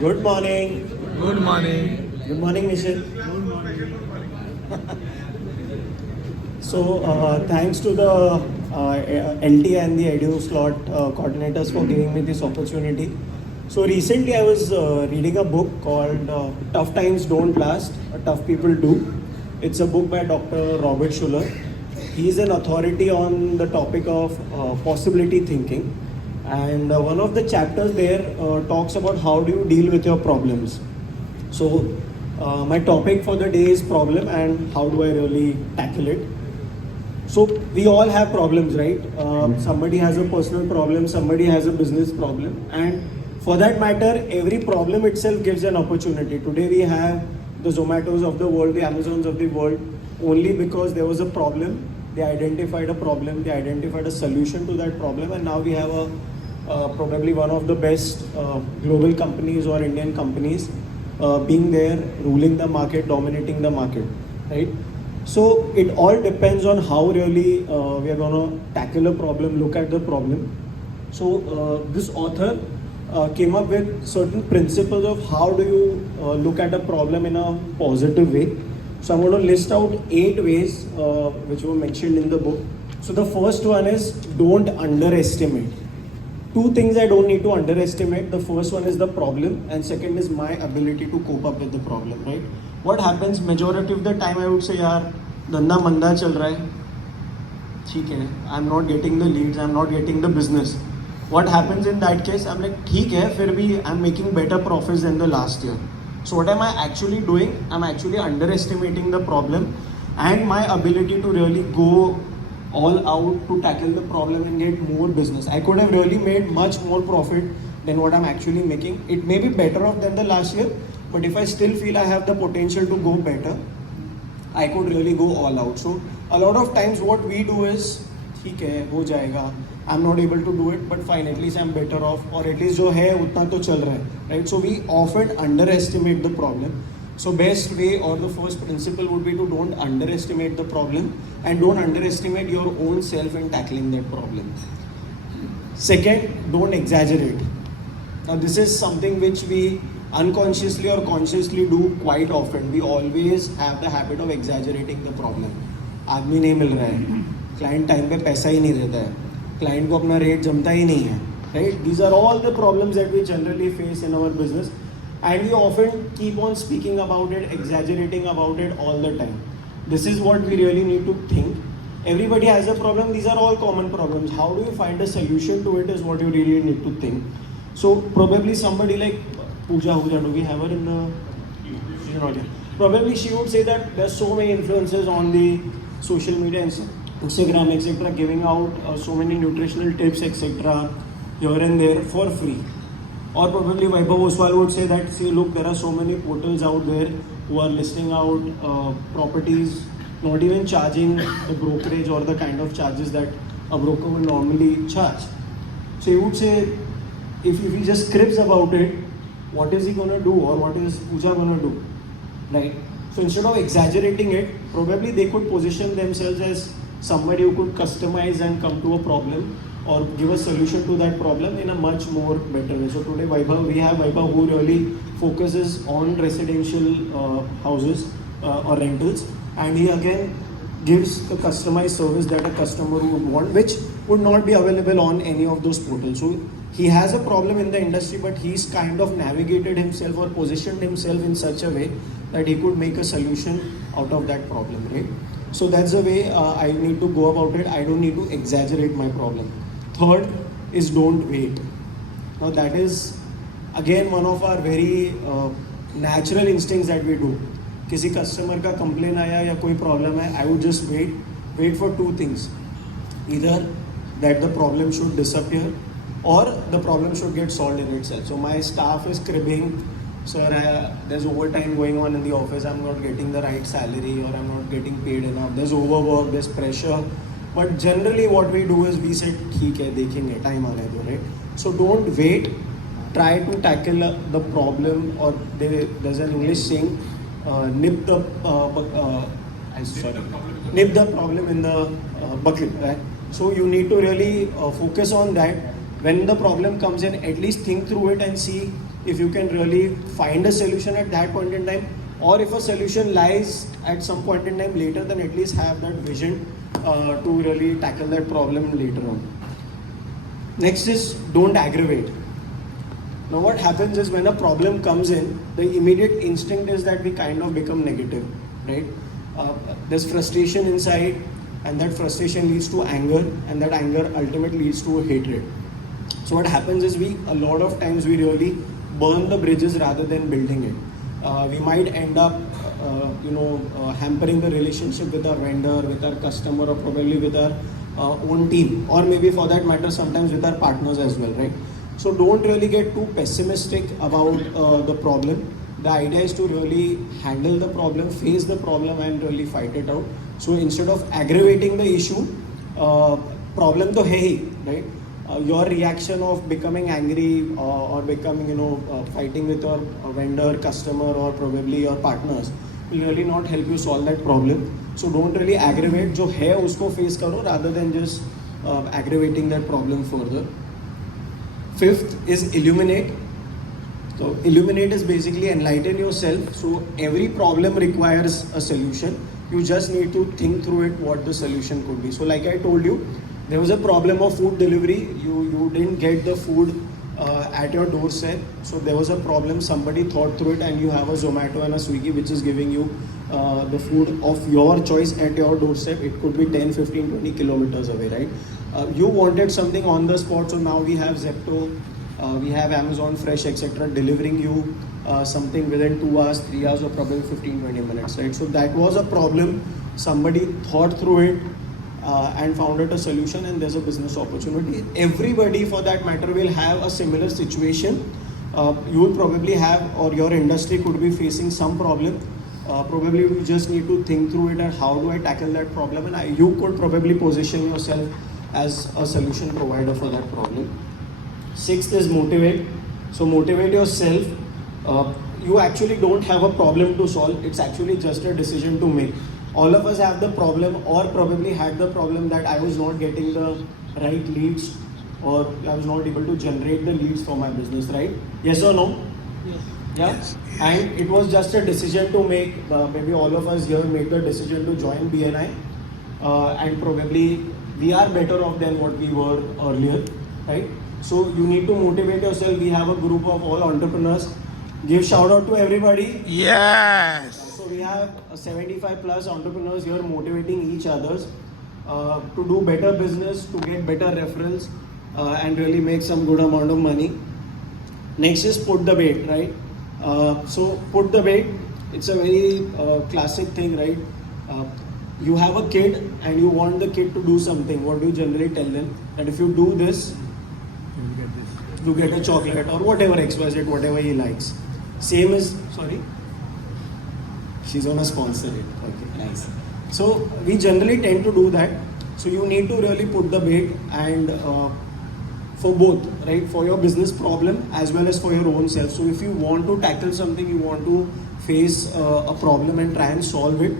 Good morning. Good morning. Good morning, Michelle. So, thanks to the LT and the Edu slot coordinators for giving me this opportunity. So, recently I was reading a book called Tough Times Don't Last, Tough People Do. It's a book by Dr. Robert Schuller. He is an authority on the topic of possibility thinking. And one of the chapters there talks about how do you deal with your problems. So, my topic for the day is problem and how do I really tackle it. So, we all have problems, right? Somebody has a personal problem, somebody has a business problem, and for that matter, every problem itself gives an opportunity. Today, we have the Zomatos of the world, the Amazons of the world, only because there was a problem. They identified a problem, they identified a solution to that problem, and now we have a probably one of the best global companies or Indian companies being there, ruling the market, dominating the market, right? So it all depends on how really we are going to tackle a problem, look at the problem. So this author came up with certain principles of how do you look at a problem in a positive way. So I'm going to list out 8 ways which were mentioned in the book. So the first one is don't underestimate. 2 things I don't need to underestimate. The first one is the problem, and second is my ability to cope up with the problem, right? What happens majority of the time, I would say, यार धंधा मंदा चल रहा है, ठीक है, I'm not getting the leads, I'm not getting the business. What happens in that case? I'm like, ठीक है, फिर भी I'm making better profits than the last year. So what am I actually doing? I'm actually underestimating the problem and my ability to really go all out to tackle the problem and get more business. I could have really made much more profit than what I'm actually making. It may be better off than the last year, but if I still feel I have the potential to go better, I could really go all out. So a lot of times what we do is, ठीक है, हो जाएगा. I'm not able to do it, but fine, at least I'm better off, or at least जो है उतना तो चल रहा है, right? So we often underestimate the problem. So best way or the first principle would be to don't underestimate the problem and don't underestimate your own self in tackling that problem. Second, don't exaggerate. Now this is something which we unconsciously or consciously do quite often. We always have the habit of exaggerating the problem. आदमी नहीं मिल रहा है, client time पे पैसा ही नहीं देता है, client को अपना rate जमता ही नहीं है, right? These are all the problems that we generally face in our business. And we often keep on speaking about it, exaggerating about it all the time. This is what we really need to think. Everybody has a problem. These are all common problems. How do you find a solution to it is what you really need to think. So probably somebody like Pooja, do we have her in the... She's not here. Probably she would say that there's so many influencers on the social media, Instagram, etc., giving out so many nutritional tips, etc., here and there for free. Or probably Vaibhav Oswal would say that, see, look, there are so many portals out there who are listing out properties, not even charging the brokerage or the kind of charges that a broker would normally charge. So he would say, if he just scripts about it, what is he going to do or what is Pooja going to do, right? So instead of exaggerating it, probably they could position themselves as somebody who could customize and come to a problem or give a solution to that problem in a much more better way. So today we have Vaibhav who really focuses on residential houses or rentals, and he again gives the customized service that a customer would want, which would not be available on any of those portals. So he has a problem in the industry, but he's kind of navigated himself or positioned himself in such a way that he could make a solution out of that problem, right? So that's the way I need to go about it. I don't need to exaggerate my problem. Third is don't wait. Now that is again one of our very natural instincts that we do. किसी customer का complaint आया या कोई problem है, I would just wait for 2 things. Either that the problem should disappear or the problem should get solved in itself. So my staff is cribbing, sir, there's overtime going on in the office, I'm not getting the right salary or I'm not getting paid enough, there's overwork, there's pressure. But generally what we do is we say, ठीक है, देखेंगे, time आने दो, right? So don't wait, try to tackle the problem, or there's an English saying, nip the problem in the bucket, right? So you need to really focus on that. When the problem comes in, at least think through it and see if you can really find a solution at that point in time, or if a solution lies at some point in time later, then at least have that vision to really tackle that problem later on. Next is don't aggravate. Now what happens is when a problem comes in, the immediate instinct is that we kind of become negative, right? There's frustration inside, and that frustration leads to anger, and that anger ultimately leads to hatred. So what happens is a lot of times we really burn the bridges rather than building it. We might end up, hampering the relationship with our vendor, with our customer, or probably with our own team, or maybe for that matter sometimes with our partners as well, right? So don't really get too pessimistic about the problem. The idea is to really handle the problem, face the problem, and really fight it out. So instead of aggravating the issue, problem to hai hi, right? Your reaction of becoming angry or becoming, fighting with your vendor, customer, or probably your partners will really not help you solve that problem. So don't really aggravate. Jo hai usko face karo rather than just aggravating that problem further. Fifth is illuminate. So illuminate is basically enlighten yourself. So every problem requires a solution. You just need to think through it what the solution could be. So like I told you, there was a problem of food delivery. You didn't get the food at your doorstep. So there was a problem. Somebody thought through it, and you have a Zomato and a Swiggy which is giving you the food of your choice at your doorstep. It could be 10, 15, 20 kilometers away, right? You wanted something on the spot, so now we have Zepto, we have Amazon Fresh, etc. delivering you something within 2 hours, 3 hours, or probably 15, 20 minutes, right? So that was a problem. Somebody thought through it and found it a solution, and there's a business opportunity. Everybody for that matter will have a similar situation. You will probably have, or your industry could be facing some problem. Probably you just need to think through it and how do I tackle that problem, and you could probably position yourself as a solution provider for that problem. Sixth is motivate. So motivate yourself. You actually don't have a problem to solve. It's actually just a decision to make. All of us have the problem, or probably had the problem, that I was not getting the right leads, or I was not able to generate the leads for my business, right? Yes or no? Yes. Yeah? Yes. And it was just a decision to make. Maybe all of us here made the decision to join BNI, and probably we are better off than what we were earlier, right? So you need to motivate yourself. We have a group of all entrepreneurs. Give shout out to everybody. Yes. So we have 75 plus entrepreneurs here motivating each others to do better business, to get better referrals, and really make some good amount of money. Next is put the bait, right? So put the bait. It's a very classic thing, right? You have a kid and you want the kid to do something. What do you generally tell them? That if you do this, you get a chocolate or whatever XYZ, whatever he likes. Same is, sorry? She's on a sponsor it. Okay, nice. So we generally tend to do that. So you need to really put the bait, and for both, right? For your business problem as well as for your own self. So if you want to tackle something, you want to face a problem and try and solve it,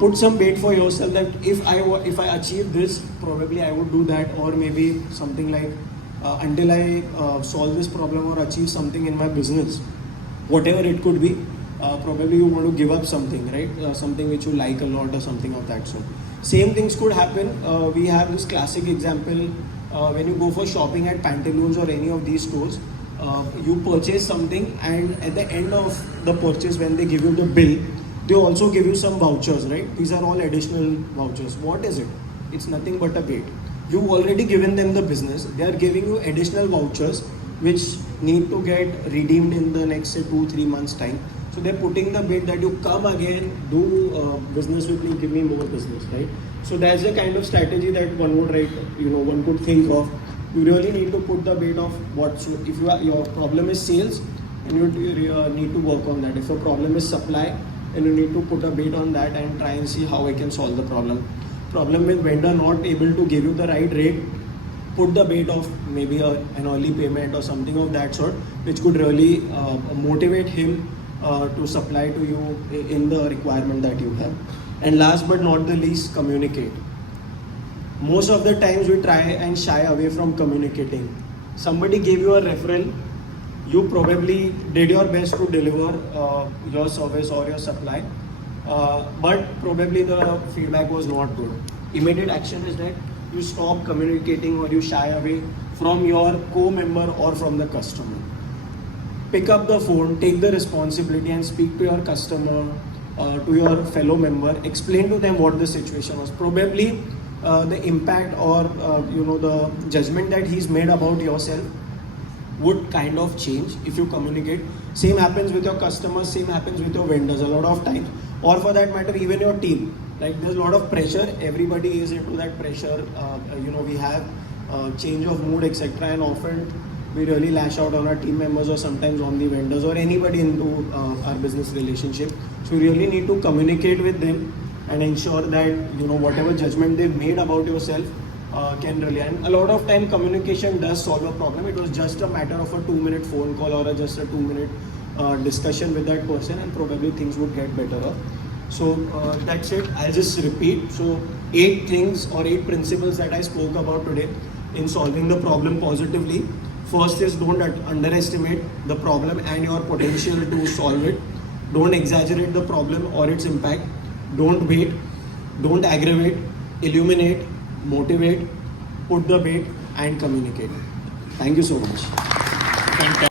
put some bait for yourself that if I achieve this, probably I would do that, or maybe something like until I solve this problem or achieve something in my business, whatever it could be. Probably you want to give up something, right? Something which you like a lot or something of that sort. Same things could happen. We have this classic example when you go for shopping at Pantaloons or any of these stores. You purchase something, and at the end of the purchase, when they give you the bill, they also give you some vouchers, right? These are all additional vouchers. What is it? It's nothing but a bait. You've already given them the business. They are giving you additional vouchers which need to get redeemed in the next, say, 2-3 months time. So they're putting the bait that you come again, do business with me, give me more business, right? So that's the kind of strategy that one would one could think of. You really need to put the bait of if your problem is sales, and you need to work on that. If your problem is supply, then you need to put a bait on that and try and see how I can solve the problem. Problem with vendor not able to give you the right rate, put the bait of maybe an early payment or something of that sort, which could really motivate him to supply to you in the requirement that you have. And last but not the least, communicate. Most of the times we try and shy away from communicating. Somebody gave you a referral, You probably did your best to deliver your service or your supply, but probably the feedback was not good. Immediate action is that you stop communicating or you shy away from your co-member or from the customer. Pick up the phone, take the responsibility and speak to your customer, to your fellow member, explain to them what the situation was. Probably the impact or the judgment that he's made about yourself would kind of change if you communicate. Same happens with your customers, same happens with your vendors a lot of times, or for that matter even your team. Like there's a lot of pressure, everybody is into that pressure. We have change of mood, etc., and often we really lash out on our team members or sometimes on the vendors or anybody into our business relationship. So we really need to communicate with them and ensure that whatever judgment they've made about yourself can really. And a lot of time communication does solve a problem. It was just a matter of a 2-minute phone call or just a 2-minute discussion with that person, and probably things would get better. So that's it. I'll just repeat. So 8 things or 8 principles that I spoke about today in solving the problem positively. First is don't underestimate the problem and your potential to solve it. Don't exaggerate the problem or its impact. Don't wait. Don't aggravate. Illuminate. Motivate. Put the bait and communicate. Thank you so much.